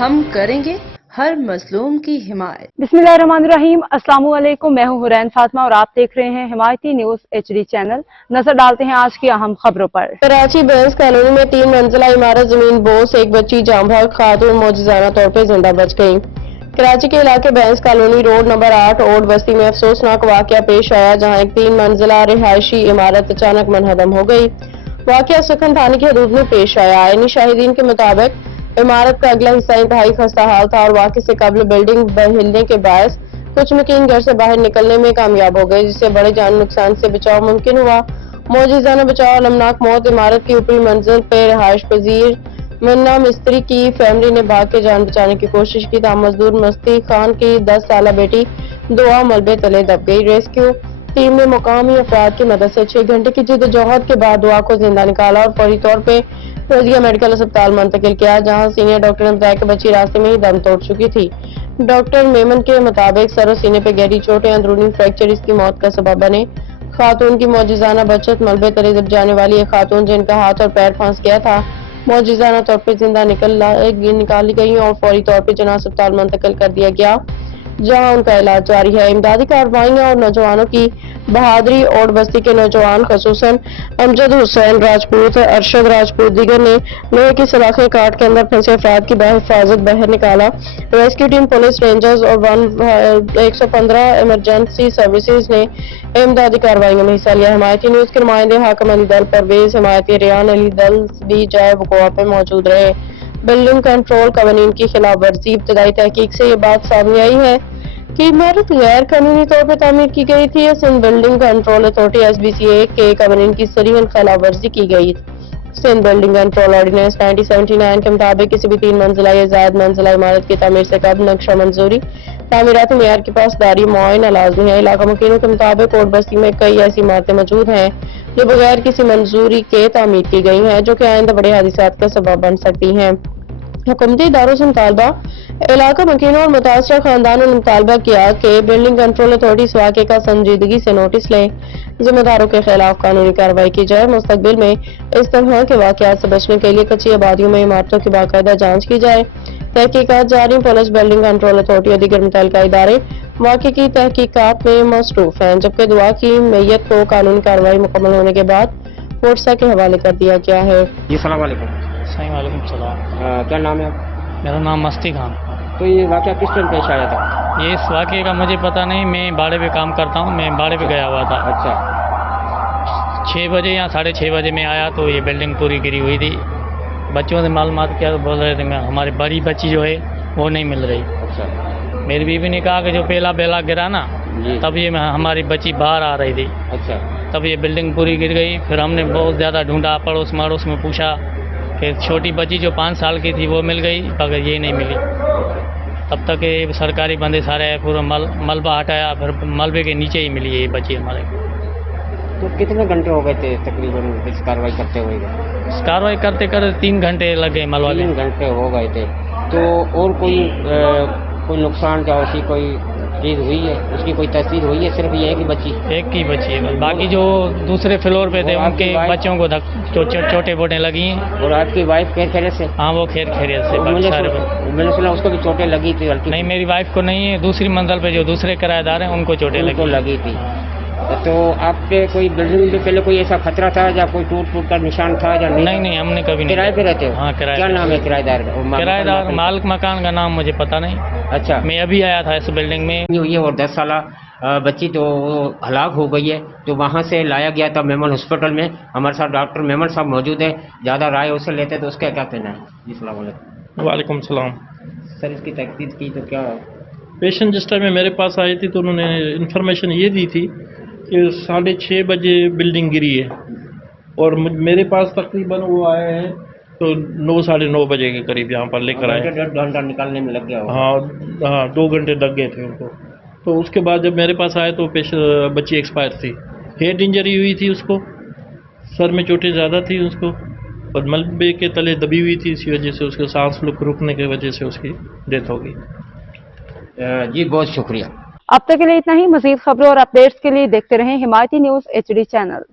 ہم کریں گے ہر مظلوم کی حمایت۔ बिस्मिल्लाहिर्रहमानिर्रहीम। अस्सलाम वालेकुम। मैं हूं हुरैन फातिमा और आप देख रहे हैं हिमायती न्यूज HD चैनल। नजर डालते हैं आज की अहम खबरों पर। कराची बेंस कॉलोनी में 3 मंजिला इमारत जमीन बोस, एक बच्ची जाम भाग, खातून मौजूदाना तौर पर जिंदा बच गई। कराची के इलाके बेंस कॉलोनी रोड नंबर 8 ओड बस्ती में अफसोसनाक वाकया पेश आया, जहां एक 3 मंजिला रिहायशी इमारत अचानक मनहदम हो गई। वाकया सुखन थाने की हदूद में पेश आया। आईनी शाहिदीन के मुताबिक इमारत का अगला हिस्सा इंतहाई खस्ता हाल था और वाकये से कबल बिल्डिंग हिलने के बायस कुछ मकीन घर से बाहर निकलने में कामयाब हो गए, जिससे बड़े जान नुकसान से बचाव मुमकिन हुआ। मौजूदाना बचाव अलमनाक मौत। इमारत की ऊपरी मंजिल पे रिहाइश पजीर मुन्ना मिस्त्री की फैमिली ने भाग के जान बचाने की कोशिश की, तब मजदूर मस्ती खान की 10 साला बेटी दुआ मलबे तले दब गई। रेस्क्यू टीम ने मुकामी अफराद की मदद से 6 घंटे की जद्दोजहद के बाद दुआ को जिंदा निकाला और फौरी तौर पे रोजिया मेडिकल अस्पताल मुंतकिल किया, जहां सीनियर डॉक्टर ने बताया कि बच्ची रास्ते में ही दम तोड़ चुकी थी। डॉक्टर मेमन के मुताबिक सर और सीने पे गहरी चोटें, अंदरूनी फ्रैक्चर इसकी मौत का सबब बने। खातून की मौजूदाना बचत मलबे तले दब जाने वाली एक खातून जिनका हाथ और पैर फंस गया था, मौजूदाना तौर पर जिंदा निकाली गई और फौरी तौर पर जना अस्पताल मुंतकिल कर दिया गया, जहां उनका इलाज जारी है। इमदादी कार्रवाइयां और नौजवानों की बहादुरी और बस्ती के नौजवान खसूसन अमजद हुसैन राजपूत, अरशद राजपूत दीगर ने लोहे की सलाखें काट के अंदर फंसे अफराद की बहिफाजत बाहर निकाला। रेस्क्यू टीम, पुलिस, रेंजर्स और 115 इमरजेंसी सर्विसेज ने इमदादी कार्रवाइयों में हिस्सा लिया। हिमायती न्यूज के नुमाइंदे हाकिम अली दल परवेज, हिमायती रियान अली दल भी जाए वक़ुआ पे मौजूद रहे। बिल्डिंग कंट्रोल कवानीन की खिलाफ वर्जी। इब्तदाई तहकीक से ये बात सामने आई है कि इमारत गैर कानूनी तौर पर तामीर की गई थी या Sindh building control authority SBCA के कवानीन की सरीहन खिलाफ वर्जी की गई। सिंध बिल्डिंग कंट्रोल ऑर्डिनेंस 1979 के मुताबिक किसी भी 3 मंजिला या ज्यादा मंजिला इमारत की तामीर से कबल नक्शा मंजूरी, तामीराती मेयार की पासदारी मुआयना लाजमी है। इलाका मुकीनों के मुताबिक कोट बस्ती में कई ऐसी इमारतें मौजूद हैं जो बगैर किसी मंजूरी के तामीर की गई हैं, जो कि आइंदा बड़े हादिसात का सबब बन सकती हैं। हुकूमती इदारों से मुतालबा। इलाका मकीनों और मुतासरा खानदानों ने मुतालबा किया कि बिल्डिंग कंट्रोल अथॉरिटी इस वाक़े का संजीदगी से नोटिस ले, जिम्मेदारों के खिलाफ कानूनी कार्रवाई की जाए। मुस्तकबिल में इस तरह के वाक़यात से बचने के लिए कच्ची आबादियों में इमारतों की बाकायदा जांच की जाए। तहकीकात जारी। पुलिस, बिल्डिंग कंट्रोल अथॉरिटी और दीगर मुतल्लिका इदारे वाक़े की तहकीकात में मसरूफ हैं, जबकि दुआ की मैयत को कानूनी कार्रवाई मुकम्मल होने के बाद पुरसा के हवाले कर दिया गया है। जी अस्सलाम वालेकुम। वालेकुम सलाम। क्या नाम है आपका? मेरा नाम मस्ती खान। तो ये वाक़या किस टाइम पेश आया था? ये इस वाक़े का मुझे पता नहीं, मैं भाड़े पे काम करता हूँ, मैं भाड़े पे गया हुआ था। अच्छा। 6 बजे या 6:30 बजे में आया तो ये बिल्डिंग पूरी गिरी हुई थी। बच्चों से मालूमात किया तो बोल रहे थे हमारी बड़ी बच्ची जो है वो नहीं मिल रही। अच्छा। मेरी बीवी ने कहा कि जो पहला बेला गिरा ना, तब ये हमारी बच्ची बाहर आ रही थी। अच्छा। तब ये बिल्डिंग पूरी गिर गई। फिर हमने बहुत ज़्यादा ढूंढा, पड़ोस मड़ोस में पूछा, फिर छोटी बच्ची जो 5 साल की थी वो मिल गई, मगर ये नहीं मिली। तब तक ये सरकारी बंदे सारे पूरा मलबा हटाया, फिर मलबे के नीचे ही मिली ये बच्ची हमारे। तो कितने घंटे हो गए थे तकरीबन इस कार्रवाई करते हुए? इस कार्रवाई करते करते 3 घंटे लग गए मलबा में। 3 घंटे हो गए थे। तो और कोई नुकसान क्या उसकी कोई चीज़ हुई है, उसकी कोई तस्वीर हुई है? सिर्फ ये है कि बच्ची एक की बच्ची है, बाकी जो दूसरे फ्लोर पे थे उनके बच्चों को चोटें बोटें लगी हैं। और आपकी वाइफ खैरियत से? हाँ, वो खैरियत से। मैंने सुना उसको भी चोटें लगी थी? नहीं, मेरी वाइफ को नहीं है, दूसरी मंजिल पे जो दूसरे किराएदार हैं उनको चोटें लगी थी। तो आप पे कोई बिल्डिंग से पहले कोई ऐसा खतरा था या कोई टूट का निशान था या नहीं? नहीं, हमने कभी नहीं। किराए पे रहते हो? हाँ, किराए। क्या नाम है किराएदार? मालिक मकान का नाम मुझे पता नहीं। अच्छा। मैं अभी आया था इस बिल्डिंग में। हुई है और 10 साल बच्ची तो हलाक हो गई है, तो वहाँ से लाया गया था मेमन हॉस्पिटल में। हमारे साथ डॉक्टर मेमन साहब मौजूद है, ज़्यादा राय उससे लेते तो उसका क्या कहना है? जी अस्सलाम वालेकुम। वालेकुम सलाम। सर, इसकी तहकीक की तो क्या? पेशेंट जिस टाइम में मेरे पास आई थी तो उन्होंने इन्फॉर्मेशन ये दी थी कि 6:30 बजे बिल्डिंग गिरी है, और मेरे पास तकरीबन वो आए हैं तो 9 साढ़े 9 बजे के करीब यहाँ पर लेकर आए। 1.5 घंटा निकालने में लग गया। हाँ, 2 घंटे लग गए थे उनको। तो उसके बाद जब मेरे पास आए तो बच्ची एक्सपायर थी। हेड इंजरी हुई थी उसको, सर में चोटें ज़्यादा थी उसको, और मलबे के तले दबी हुई थी, इसी वजह से उसके सांस रुकने की वजह से उसकी डेथ हो गई। जी बहुत शुक्रिया। अब तक के लिए इतना ही। मजीद खबरों और अपडेट्स के लिए देखते रहें हिमायती न्यूज HD चैनल।